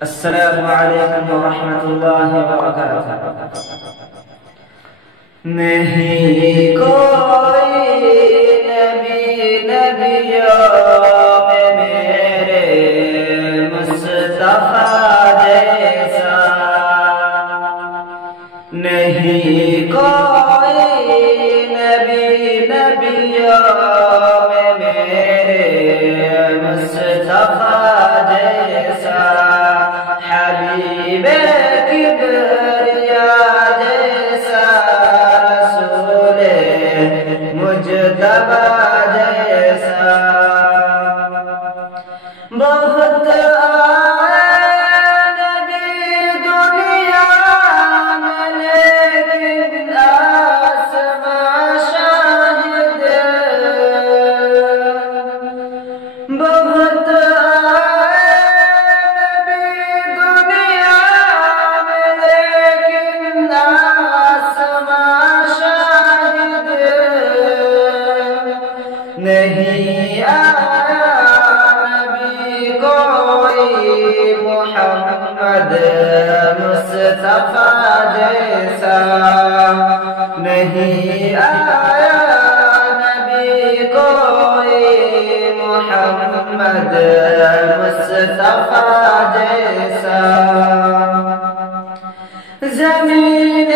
السلام علیکم ورحمۃ اللہ وبرکاتہ۔ نہیں کوئی نبی نبیوں میں میرے مصطفیٰ جیسا، نہیں کوئی نبی نبیوں میں میرے مصطفیٰ جیسا، حبیب کبریا جیسا، رسول مجتبی جیسا۔ بہت نبی دنیا میں لیکن آسماں شاہد، بہت نہیں آیا نبی کوئی محمد مصطفیٰ جیسا، نہیں آیا نبی کوئی محمد مصطفیٰ جیسا۔ زمین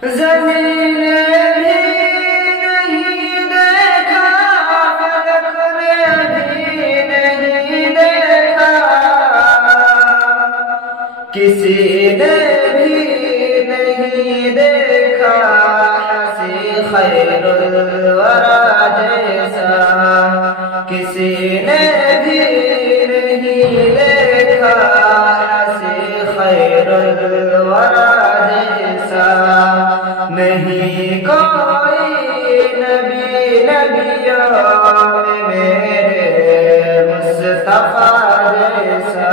زمین بھی نہیں دیکھا، فلک نے بھی نہیں دیکھا، کسی نے بھی نہیں دیکھا حسی خیر الورا جیسا، کسی نے بھی نہیں دیکھا حسی خیر الورا جیسا۔ نہیں کوئی نبی نبیوں میں میرے مصطفیٰ جیسا،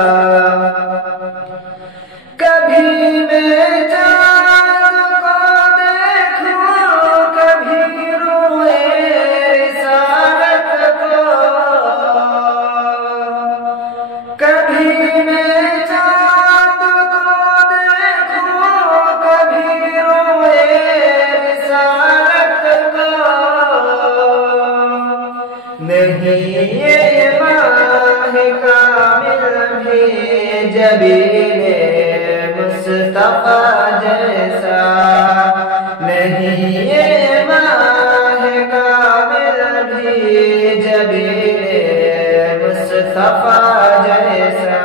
کبھی میں چاند کو دیکھوں، کبھی روئے رسالت کو، کبھی میں چاند کو دیکھوں، کبھی روئے نہیں یہ ماہ کامل بھی جبین مصطفیٰ جیسا، نہیں یہ ماہ کامل بھی جبین مصطفیٰ جیسا،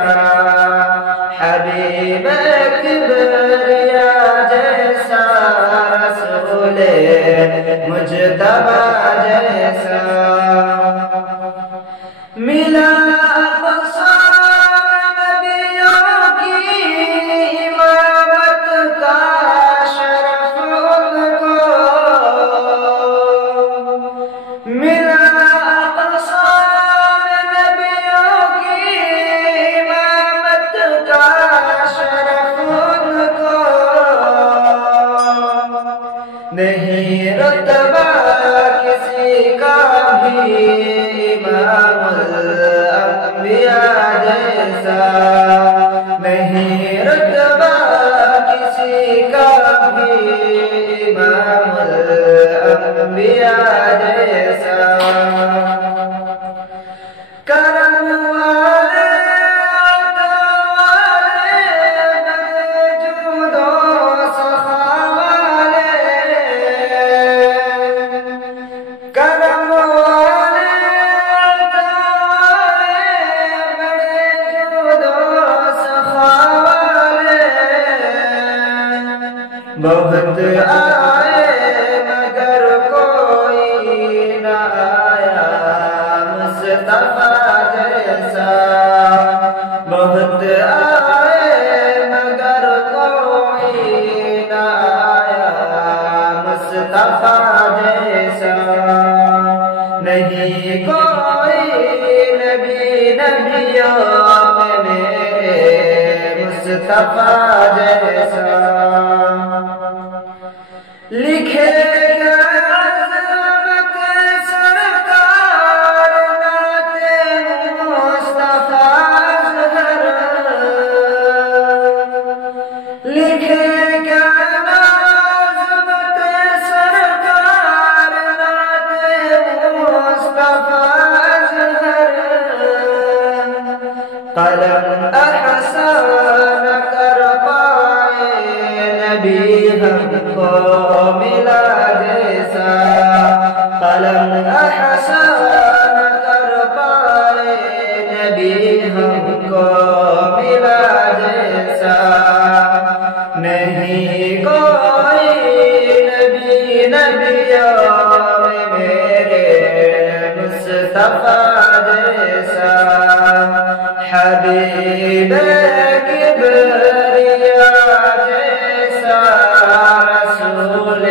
حبیب کبریا جیسا، رسول مجتبی جیسا۔ ملا اقسام نبیوں کی امامت کا شرف ان کو، ملا اقسام نبیوں کی امامت کا شرف ان کو، نہیں رتبہ کسی کا بھی امام الانبیاء جیسا، نہیں رتبہ کسی کا بھی امام الانبیاء جیسا۔ کرم والے عطا والے بجود و سخا والے، کرم والے عطا والے بجود و سخا والے، بہت آئے مگر کوئی نہ آیا مصطفیٰ جیسا، بہت آئے مگر کوئی نہ آیا مصطفیٰ جیسا، نہیں کوئی نبی نبیوں میں میرے مصطفیٰ جیسا۔ لکھے گا عظمت سرکار نعت مصطفیٰ اظہر لکھے گا عظمت سرکار نعت مصطفیٰ اظہر قلم احسان کر پائے نبی ہم کو ملا جیسا قلم احسان کر پائے نبی ہم کو ملا جیسا نہیں کوئی نبی نبیوں میں میرے مصطفیٰ جیسا حبیب کبریا جیسا رسول